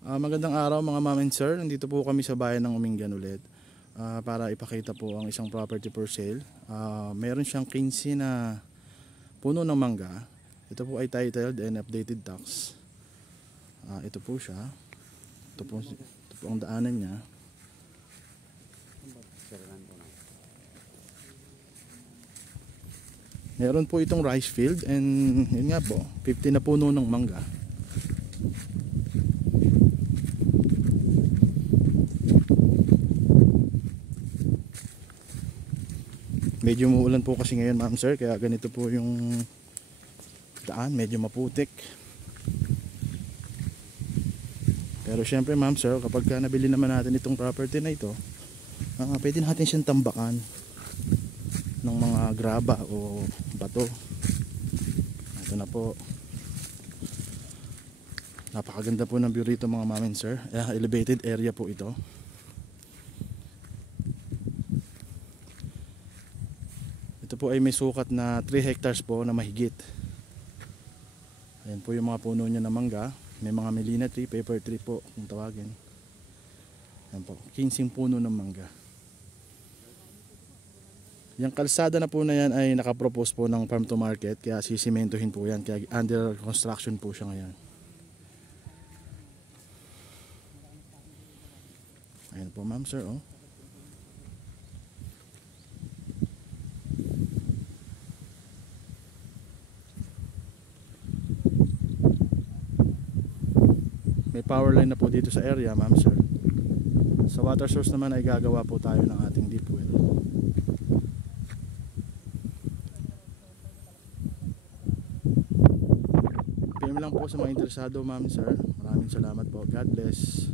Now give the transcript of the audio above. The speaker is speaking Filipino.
Magandang araw mga ma'am and sir. Nandito po kami sa bayan ng Umingan ulit para ipakita po ang isang property for sale. Meron siyang 15 na puno ng mangga. Ito po ay titled and updated tax. Ito po siya. Ito po ang daanan niya. Meron po itong rice field and yun nga po, 50 na puno ng mangga. Medyo muulan po kasi ngayon ma'am sir, kaya ganito po yung daan, medyo maputik. Pero syempre ma'am sir, kapag nabili naman natin itong property na ito, pwede natin siyang tambakan ng mga graba o bato. Ito na po. Napakaganda po ng view rito mga ma'am and sir. Elevated area po ito. Ito po ay may sukat na 3 hectares po na mahigit. Ayan po yung mga puno niya na mangga. May mga melina tree, paper tree po kung tawagin. Ayan po, 15 puno ng mangga. Yung kalsada na po na yan ay nakapropose po ng farm to market, kaya sisimentohin po yan, kaya under construction po siya ngayon. Ayan po ma'am sir, oh. May power line na po dito sa area ma'am sir. Sa water source naman ay gagawa po tayo ng ating deep well. PM lang po sa mga interesado ma'am sir. Maraming salamat po. God bless.